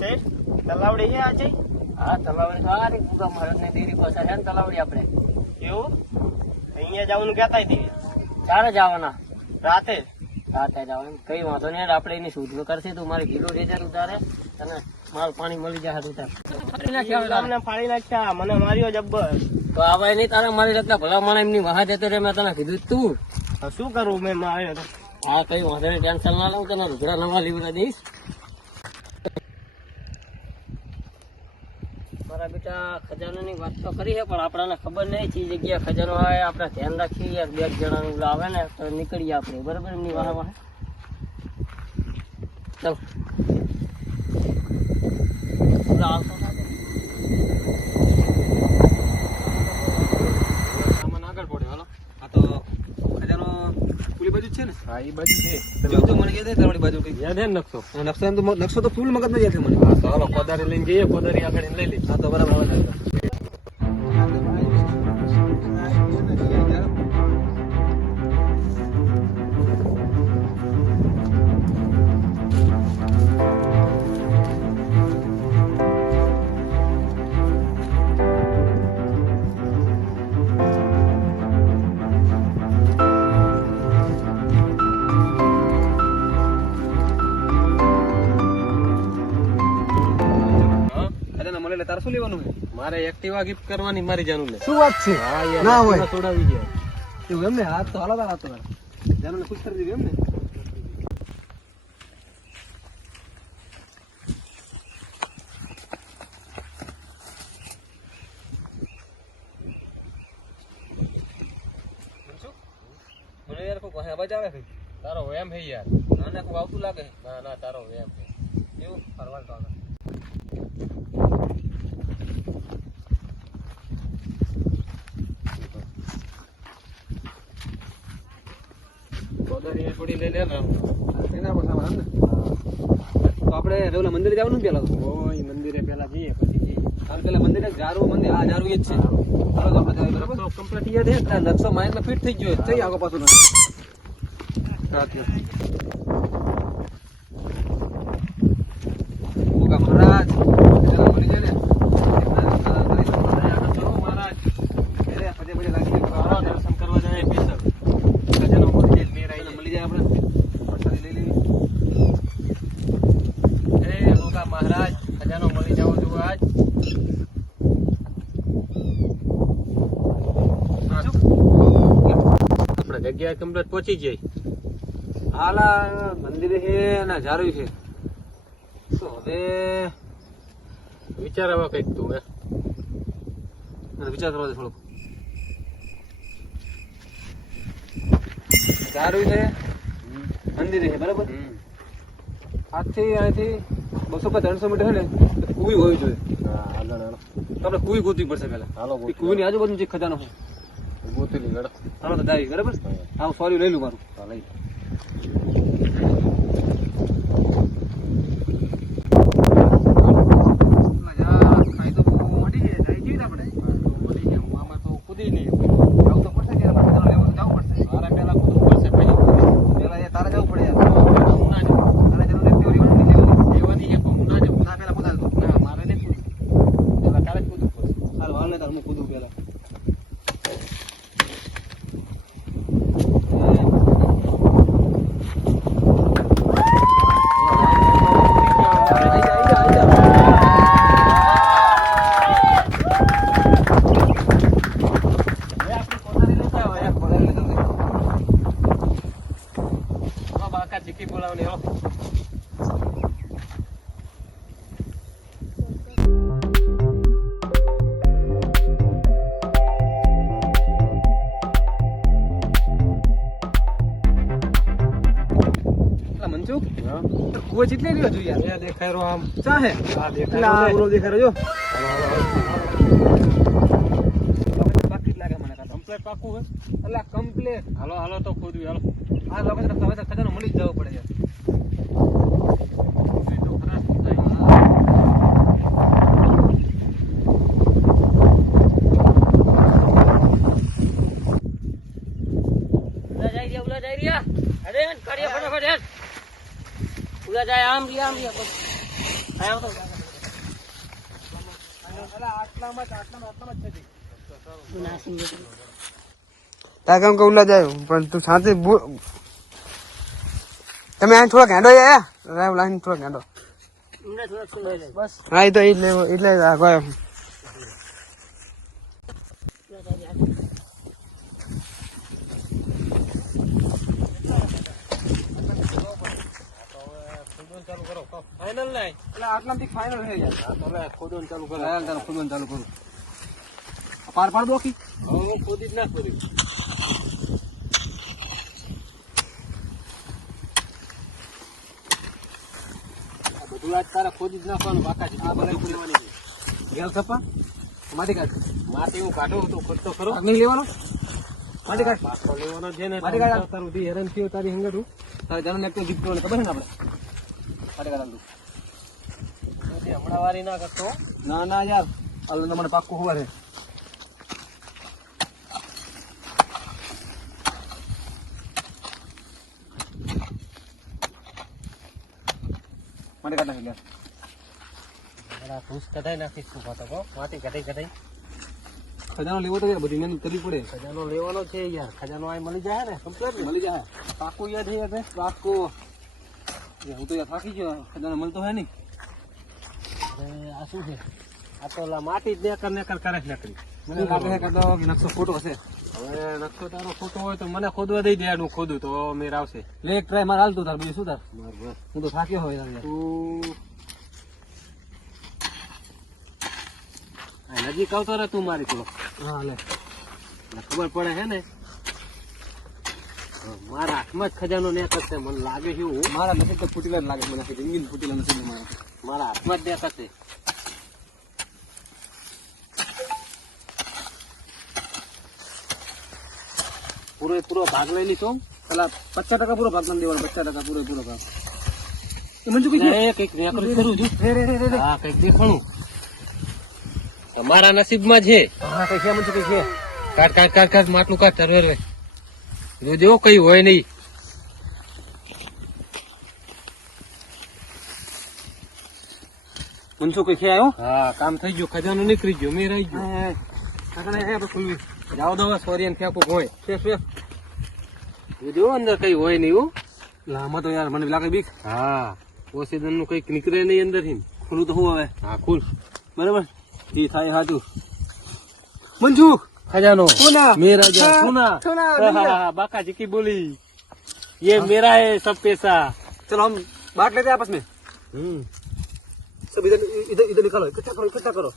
તલાવડી છે આજે? હા, તલાવડી તો આ રહી ભૂગા મહારાજની ડેરી પાસે છે ને તલાવડી આપણે. એવું? અહીંયા જવાનું કહેતા હતી. ચારે જવાના રાતે જવાનું કઈ વાંધો નહીં. આપણે એની શોધ કરશે તું મારી કિલો રેજર ઉતારે અને માલ પાણી મળી જાય ઉતાર તમને ફાડી નાખ્યા, મને માર્યો જબ્બર. તો આવાય નહીં તારે મારી રત્ના ભલા માણસ એમની વાહ જતો રે. મેં તને કીધું તું શું કરું? મેં માર્યો તો. હા, કઈ વાંધો નહીં, ટેન્શન ના લઉં. તને રૂગડા નવા લીવડા દઈશ. મારા બેટા ખજાનાની વાત તો કરી છે, પણ આપણને ખબર નહીં કઈ જગ્યાએ ખજાનો આવે. આપણે ધ્યાન રાખીએ યાર. 2 જણાનું આવે ને તો નીકળીએ આપણે, બરાબર? એમની વાહ વાહ ચાલ આવતો સામાન આગળ પડે. હાલો, આ તો ખજાનો પુલી બાજુ જ છે ને? હા, એ બાજુ છે. તો મને યાદ તારી બાજુ કઈ યાદ હે ને નકશો? નકશો એમ તો નકશો તો ફૂલ મગજમાં યાદ છે મને. હા, તો હાલો કોદારી લઈને જઈએ. કોદારી આગળ લઈ લઈએ. હા, તો બરાબર આવે. તારે શું લેવાનું છે? મારે એક્ટિવા ગિફ્ટ કરવાની મારી જાનું લે. શું વાત છે? હા યાર, ના હોય. એક્ટિવા છોડાવી ગયા. એવું એમ ને? હાથ તો હાલો તારા તો જાનને ખુશ કરી દીધું એમ ને? મને યાર કોઈ અવાજ આવે છે. તારો વેમ હે યાર. ના ના કોઈ આવતું લાગે. ના ના, તારો વેમ હે. એવું ફરવાનું તો આવે. કોદારી થોડી લઈ લે ને. એના પર સામાન ને. તો આપણે રેવલા મંદિરે જવાનું ને પેલા તો. ઓય મંદિરે પેલા જઈએ, પછી જઈએ. હાલ પેલા મંદિરે જારું મંદિર. હા, જારું એ જ છે. ચાલો તો આપણે જઈએ, બરાબર? તો કમ્પ્લીટ યાદ હે. આ નકશો માઇન્ડમાં ફિટ થઈ ગયો. જઈ આગળ પાછું મહારાજ મરી જાય ને મહારાજ પજે પજે લાગી દર્શન કરવા જાય. પીસર ખજાનો મળી જાય, મેર આવી મળી જાય. આપણે પ્રસાદી લઈ લઈએ. જાય. એ મોગા મહારાજ, ખજાનો મળી જાવ જો આજ. આપણે જગ્યાએ કમ્પ્લીટ પહોંચી જાય. હાલા મંદિરે છે અને જારું છે. તો હવે વિચાર આવા કઈક તું. મને વિચાર કરવા દે થોડુંક. જારું છે, મંદિરે છે, બરાબર? આજથી અહીંથી 200 કે 300 મીટર છે ને કુવી હોવી જોઈએ. હા, હાલો હાલો. તો આપણે કુવી ગોતવી પડશે પેલા. હાલો એ કુવીની આજુબાજુ જે ખજાનો છે. ગોતેલી ગળ. હાલો તો જાય, બરાબર? હા, હું સોરી લઈ લઉં મારું. હા, લઈ. આમાં તો કૂદી નહીં. જવું તો પડશે કે આપણે ખજાનો લેવા તો જવું પડશે. મારે પેલા કૂદવું પડશે, પછી પેલા એ તારે જવું પડે યાર. હું ના જાઉં. તારે જરૂર એક તેવડી હોય ને લેવાની. લેવાની છે, પણ હું ના જાઉં. ના પેલા કૂદાલ દો. ના, મારે નહીં કૂદવું. પેલા તારે જ કૂદવું પડશે. હાલ હાલ ને તાર હું કૂદું પેલા. બાકા ચીકી બોલાવની હો. મનસુખ કુવો ચીટલે રહ્યો છું યાર. એ દેખાય રહ્યો આમ. ચા હે? આ એટલે દેખાય આ રહ્યો ઉરો દેખાય રહ્યો. છે. બાકી જ લાગે મને કાં તો. કમ્પ્લેટ પાકું હે. એટલે કમ્પ્લેટ. હાલો હાલો તો ખોદવી હાલો. આ લોકો તો હવે તો ખજાનો મળી જ જવો પડે યાર. તો ખરા. ઉલા જાય રહ્યા. અરે કરીએ ફટાફટ હેડ. ઉલા જાય આમ રહ્યા. તાર કામ કહું ના જાય પણ તું શાંતિ તમે આ થોડોક હેંડો રાવ લાઈન થોડોક હેંડો બસ હા એ તો એટલે ગયો ફાઇનલ નહીં એટલે આટલાથી ફાઇનલ થઈ જાય ખોદવાનું ચાલુ કરો ખોદવાનું ચાલુ કરું પાર પાડ દો કી હું ખોદી જ ના ખોદ્યું બધું આજ તારા ખોદી જ નાખવાનું બાકા છે આ બધા ખોદવાની ગેલ સપા માટી કાઢ માટી હું કાઢું તો ખોદતો ખરો નહીં લેવાનો માટી કાઢ પાકો લેવાનો છે ને માટી કાઢ તારું દી હેરાન થયો તારી હંગટ હું તારે જાનો એક તો ગીત કરવાનું ખબર છે ને આપણે માટી કાઢ હમણાં વારી ના કરતો ના ના યાર અલ્લા મને પાક્કું ખબર છે માટી કાઢ નાખી ઘૂસ કઢાઈ નાખીશ તું ખાતો માટી કઢાઈ ખજાનો લેવો તો યાર બધી મહેનત કરવી પડે ખજાનો લેવાનો છે યાર ખજાનો આ મળી જાય ને કમ્પ્લીટ મળી જાય પાક્કું યાદ છે યાર પાક્કું હું તો યાર થાકી ગયો ખજાનો મળતો હોય નહીં આ શું છે આ તો માટી જ નેકર કરે નકરી મને લાગે છે કે નકશો ફોટો હશે હવે નકશો તારો ફોટો હોય તો મને ખોદવા દઈ દે હું ખોદું તો મેર આવશે લે એક ટ્રાય મારે હાલતું તાર બીજું શું તાર હું તો થાક્યો હોય તું નજીક આવતો રહે તું મારી થોડો હા લે ખબર પડે છે ને મારા હાથમાં જ ખજાનો ને કરશે મને લાગે છે એવું મારા નસીબ તો ફૂટેલા લાગે મને જિંદગી ફૂટેલા નસીબ મારા હાથમાં જ ને કરશે પૂરો ભાગ લઈ લીધો પેલા 50% પૂરો ભાગ દેવાનો 50% પૂરો ભાગ મંજુ કઈ કઈક હા કઈક દેખાણું તમારા નસીબમાં છે હા કઈ છે મંજુ કઈ છે કાઢ માટલું કાઢ તરવેર જોજો કઈ હોય નહીં મંજુ કઈ છે આવ્યો હા કામ થઈ ગયું ખજાનો નીકળી ગયો મેં રહી ગયો ખુલવી જાવ દો સોરી ને ફેંકું હોય જો અંદર કઈ હોય નહીં હો લામાં તો યાર મને લાગે બીક હા ઓક્સિજન નું કઈક નીકળે નહીં અંદર થી ખુલ્લું તો હું હવે હા ખુલ બરાબર જી થાય હાથું મંજુ खजानो मेरा जा सुना बाका जी की बोली ये मेरा है सब पैसा चलो हम बांट लेते हैं आपस में सब इधर इधर इधर निकालो इकट्ठा करो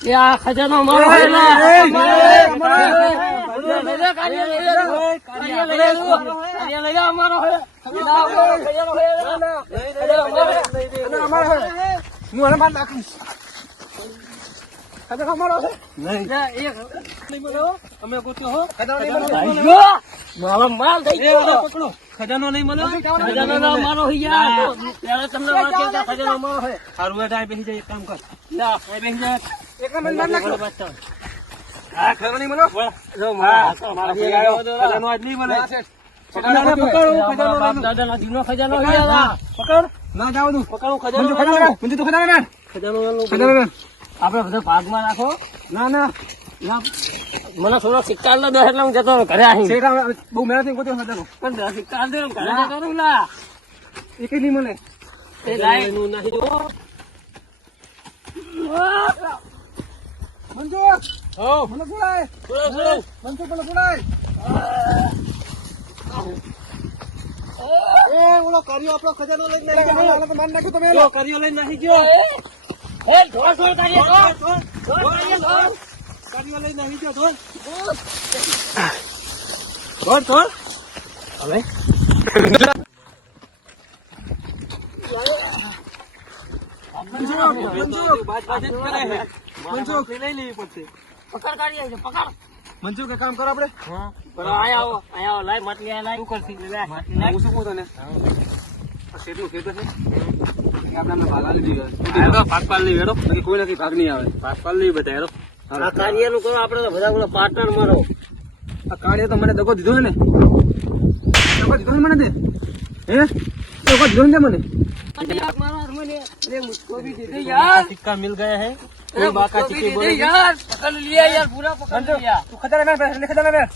क्या खजानो मारो है ना खजानो नहीं મળે खजानो मारो यार તમને खजानो मारो है સારું બેટા બેસી જાય એક કામ કર લા બેસી જાય એક મિનિટ માર નાખો હા ખજાનો નહીં મળે જો મારા ખજાનો આજ નહીં મળે પકડો દાદા ના જીનો ખજાનો પકડ ના જાવ દઉં પકડો ખજાનો મંજુ તો ખજાનો આપડે બધા ભાગમાં નાખો ના ના મને થોડો સિક્કા દો એટલે હું જતો ઘરે આવી બહુ મહેનત ગોતો ખજાનો પણ સિક્કા દે ઘરે જતો રહું લા એક નહીં મળે એ લાય નું નહીં જો મંજુ હો મને બોલાય મંજુ મને બોલાય એ ઓલો કર્યો આપણો ખજાનો લઈને નહીં ગયો આને તો માર નાખ્યો તમે લો કર્યો લઈને નહીં ગયો એ ઢોળ ઢોળ કરીએ ઢોળ કર્યો લઈને નહીં ગયો ઢોળ હવે મંજુ કે કામ કરો આપડે આવો લાય માટલી આ લાય હું શું કહું તને કેટલું ખેતર છે આપડે ભાલા લીધી પાકપાલ નહીં વેડો કોઈ નથી ભાગ નહીં આવે પાકપાલ નહીં બધા હેરો આ કાર્યનું કરો આપણે તો બધા પાર્ટનર મારો આ કાર્ય તો મને દગો દીધો ને દગો દીધો ને મને તે હે દગો દીધો ને મને अरे मुझको भी दे दे यार, सिक्का मिल गया है अरे बाका मुझको भी चिक्की दे दे बोलेगी। यार, पकड़ लिया यार, पूरा पकड़ लिया। तू खजाना में खजाना में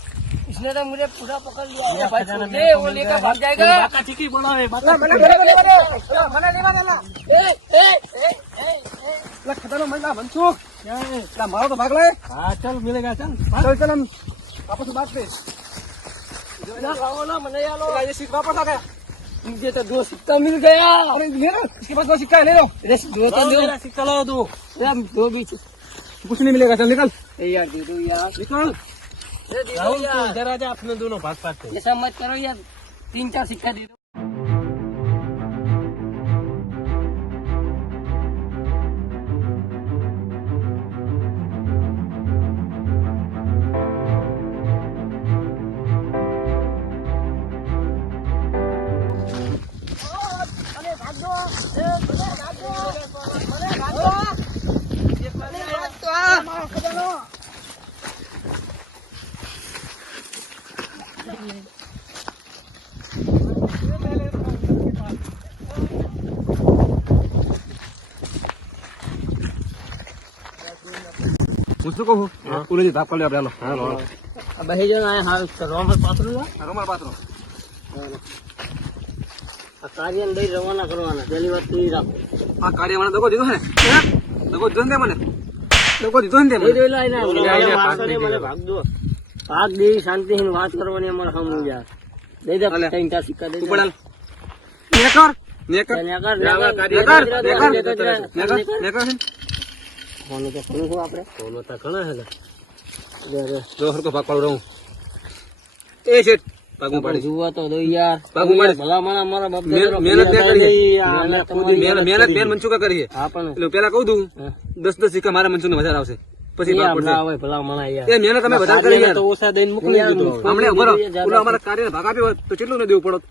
इसने तो मुझे पूरा पकड़ लिया। ये भाई खजाना छोड़ मेरे दे, को वो मिल लेकर गया भाग है। जाएगा। बाका चिक्की बोला है बाका खजाना मिला मनसुख मारो तो भाग ले। हाँ चल मिलेगा चल चल चल हम वापस बात पे लाओ ना, मने यार लो। ये सिक्का वापस आ गया। मुझे तो 2 सिक्का मिल गया। अरे ले लो इसके पास 2 सिक्का है ले लो। अरे 2 तो दो, मेरा सिक्का लो तू यार 2 भी कुछ नहीं मिलेगा चल निकल यार, दे दो यार, निकल। दे दो राहुल यार। तू इधर आ जा अपने दोनों भाग पाते। ऐसा मत करो यार, 3-4 सिक्का दे दो। मुझको को पूरे धाप कर ले आप डालो हां लो अब हे जो आए हाल करवा पर પાથરું લા रोमाल पात्रो આ કાર્ય લઈ રવાના કરવાના, પહેલી વાત તો ઈ રાખો। આ કાર્ય મને દગો દીધો હે દગો દીધો ને મને દગો દીધો ને એ જોઈ લાઈ ના, મને ભાગ દો, ભાગ દે, શાંતિથી વાત કરવાની અમારે હમ યાર। દે દે 3-4 સિક્કા દે દે। ઉપર નેકર નેકર નેકર, નેકર નેકર ફોન તો ફોન કો આપણે કોનો તા ઘણા હે અરે જોહર કો ભાગ પાડ રહું એ શેટ ભાગું પાડી જુઓ તો દો યાર, ભાગું પાડી ભલા માણા મારા બાપ મહેનત ના કરી મહેનત બેન મનસુકા કરી હે હા પણ એટલે પેલા કહું દઉં 10 સિક્કા મારા મનસુક વધારે આવશે પછી ભાગ પડશે આવે ભલા માણા યાર। એ મહેનત અમે વધારે કરી યાર તો ઓછા દઈને મોકલી દીધું હમણે ઉભો રહો ઓલા અમારા કાર્યને ભાગ આપ્યો હોત તો કેટલું ન દેવું પડત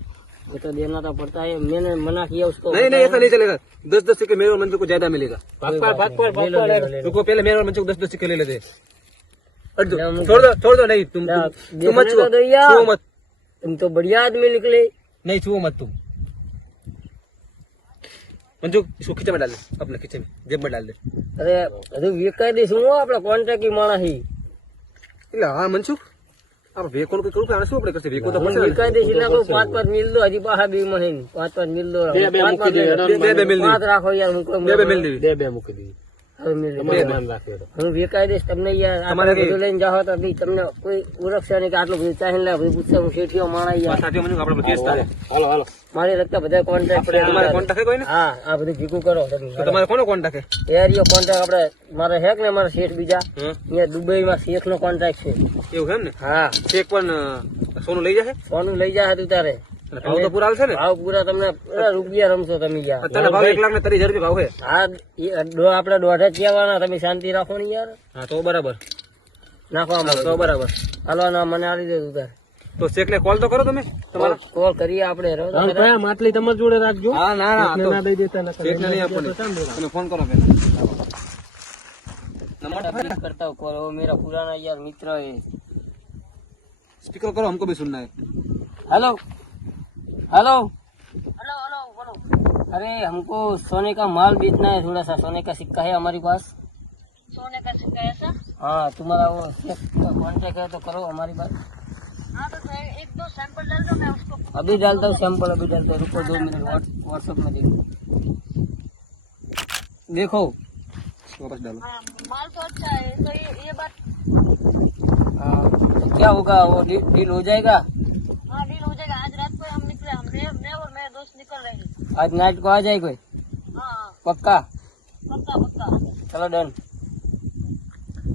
वो तो देना तो पड़ता है, मैंने मना किया उसको। नहीं नहीं ऐसा नहीं चलेगा 10 सिक्के मेरे और मंजू को ज्यादा मिलेगा रुको पहले मेरे और मंजू को 10 सिक्के ले लेते हट दो छोड़ दो नहीं तुम मत छुओ छुओ मत तुम तो बढ़िया आदमी निकले। नहीं छुओ मत तुम मंजू इसको खींचे में डाल दे अपने खींचे में जेब में डाल दे अरे हजू વેકાયદે શું આપડા કોન્ટ્રાક્ટ માણા હી એટલે હા મનસુખ આ વેકોન કોઈ કરું કે આને શું આપણે કરશે વેકો તો પડશે વેકાયદે સિલા કો 5-5 મિલ દો, હજી પાછા 2 મહિને 5-5 મિલ દો, બે મિલ રાખો યાર, બે મિલ દેવી બે મૂકી દી હવે મિલ હું વેકાયદે તમને યાર તમારે બધું લઈને જાઓ તો બી તમને કોઈ ઓળખશે નહીં કે આટલું બધું ચાહીને લે બધું પૂછશે, હું શેઠિયો માણા યાર સાચો મંજુ આપણે કેસ થાય હાલો હાલો મારી લગતા બધા કોન્ટ્રાક્ટ તમારે કોન્ટેક્ટ હે કોઈ ને હા આ બધું ભેગું કરો તમે। તો તમારે કોનો કોન્ટેક્ટ હે એરિયો કોન્ટ્રાક્ટ આપણે મારે હે કે ને મારા શેઠ બીજા હા અહીંયા દુબઈમાં શેઠ નો કોન્ટ્રાક્ટ છે। એવું છે એમ ને હા ચેક પણ સોનું લઈ જશે સોનું લઈ જાય તું તારે, અને ભાવ તો પૂરા આવશે ને ભાવ પૂરા તમને રૂપિયા રમશો તમે યાર। અત્યારે ભાવ 1,30,000 રૂપિયા ભાવ છે હા આપડે 1.5 જ કહેવાના, તમે શાંતિ રાખો ને યાર, હા તો બરાબર નાખો આમાં તો બરાબર હાલો ના મને આલી દે તું તારે તો ચેક ને કોલ તો કરો તમે તમારો કોલ કરીએ આપણે માટલી તમારી જોડે રાખજો હા ના ના તો દઈ દેતા ચેક ને નહીં આપો તમે ફોન કરો પહેલા नंबर करता हूँ कॉल, वो मेरा पुराना यार मित्र है। स्पीकर करो हमको भी सुनना है हेलो हेलो हेलो हेलो बोलो। अरे हमको सोने का माल बेचना है, थोड़ा सा सोने का सिक्का है हमारे पास। सोने का सिक्का ऐसा? हाँ तुम्हारा वो कॉन्टेक्ट है तो करो हमारी बात। हाँ तो 1-2 सैंपल डाल दो, मैं उसको अभी डालता हूँ सैंपल, अभी डालता हूँ, रुको 2 मिनट व्हाट्सएप में देखो वापस डालो हाँ माल तो अच्छा है, तो ये बात क्या होगा, वो डील हो जाएगा। हाँ डील हो जाएगा। आज रात को हम निकले, मैं और मेरे दोस्त निकल रहे हैं। आज नाइट को आ जाए कोई हाँ हाँ पक्का, पक्का पक्का। चलो डन।